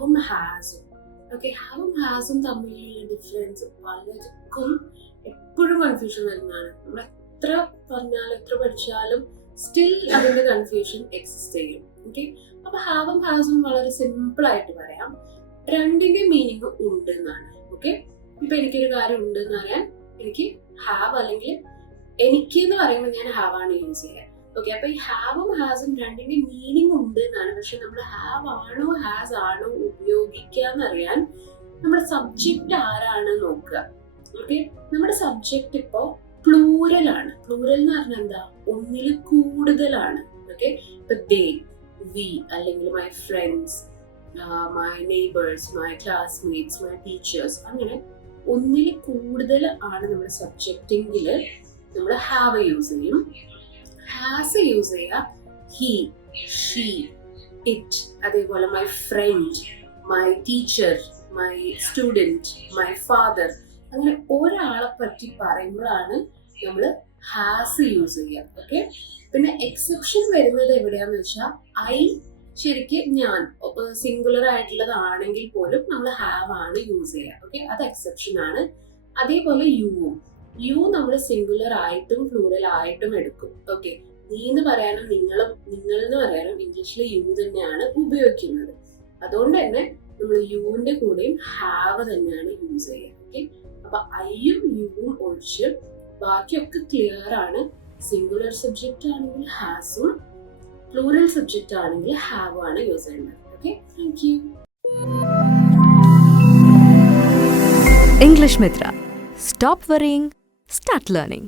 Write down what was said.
ഹാവും ഹാസും okay ഹാവും ഹാസും തമ്മിലുള്ള difference പലർക്കും എപ്പോഴും കൺഫ്യൂഷൻ വരുന്നതാണ്. നമ്മൾ എത്ര പറഞ്ഞാലും എത്ര പഠിച്ചാലും സ്റ്റിൽ അതിന്റെ കൺഫ്യൂഷൻ എക്സിസ്റ്റ് ചെയ്യും. ഓക്കെ അപ്പൊ ഹാവും ഹാസും വളരെ സിമ്പിൾ ആയിട്ട് പറയാം. രണ്ടിന്റെ മീനിങ് ഉണ്ട് എന്നാണ്. ഓക്കെ ഇപ്പൊ എനിക്കൊരു കാര്യം ഉണ്ട് എന്ന് പറയാൻ എനിക്ക് ഹാവ് അല്ലെങ്കിൽ എനിക്ക് എന്ന് പറയുമ്പോൾ ഞാൻ ഹാവ് ആണ് യൂസ് ചെയ്യുക. ഓക്കെ അപ്പൊ ഈ ഹാവും ഹാസും രണ്ടിന്റെ മീനിങ് ഉണ്ട് എന്നാണ്. പക്ഷെ നമ്മൾ ഹാവ് ആണോ ഹാസ് ആണോ ഉപയോഗിക്കുക എന്നറിയാൻ നമ്മുടെ സബ്ജക്റ്റ് ആരാണ് നോക്കുക. ഓക്കെ നമ്മുടെ സബ്ജക്റ്റ് ഇപ്പോ പ്ലൂരൽ ആണ്. പ്ലൂരൽ എന്ന് പറഞ്ഞാൽ എന്താ? ഒന്നിൽ കൂടുതലാണ്. ഓക്കെ ഇപ്പൊ ദേ വി അല്ലെങ്കിൽ my friends my neighbours my classmates my teachers അങ്ങനെ ഒന്നിൽ കൂടുതൽ ആണ് നമ്മുടെ സബ്ജക്റ്റെങ്കിൽ നമ്മൾ ഹാവ് യൂസ് ചെയ്യും. ഹാസ് യൂസ് ചെയ്യുക ഹി ഷീ ഇറ്റ് അതേപോലെ my friend my teacher my student my father അങ്ങനെ ഒരാളെ പറ്റി പറയുമ്പോഴാണ് നമ്മൾ ഹാസ് യൂസ് ചെയ്യുക ഓക്കെ പിന്നെ എക്സെപ്ഷൻ വരുന്നത് എവിടെയാന്ന് വെച്ചാൽ ഐ ശരിക്ക് ഞാൻ സിംഗുലർ ആയിട്ടുള്ളതാണെങ്കിൽ പോലും നമ്മൾ ഹാവ് ആണ് യൂസ് ചെയ്യുക ഓക്കെ അത് എക്സെപ്ഷൻ ആണ്. അതേപോലെ യുവും യു നമ്മൾ സിംഗുലർ ആയിട്ടും പ്ലൂറൽ ആയിട്ടും എടുക്കും ഓക്കെ നീ എന്ന് പറയാനും നിങ്ങളും നിങ്ങൾ എന്ന് പറയാനും ഇംഗ്ലീഷിൽ യു തന്നെയാണ് ഉപയോഗിക്കുന്നത്. അതുകൊണ്ട് തന്നെ നമ്മൾ യുവിന്റെ കൂടെയും ഹാവ് തന്നെയാണ് യൂസ് ചെയ്യുക ഓക്കെ അപ്പൊ ഐയും യുവും ഒഴിച്ച് ബാക്കിയൊക്കെ ക്ലിയർ ആണ് സിംഗുലർ സബ്ജക്റ്റ് ആണെങ്കിൽ ഹാസും പ്ലൂറൽ സബ്ജക്റ്റ് ആണെങ്കിൽ ഹാവ് ആണ് യൂസ് ചെയ്യേണ്ടത് okay thank you English Mitra. Stop worrying, start learning.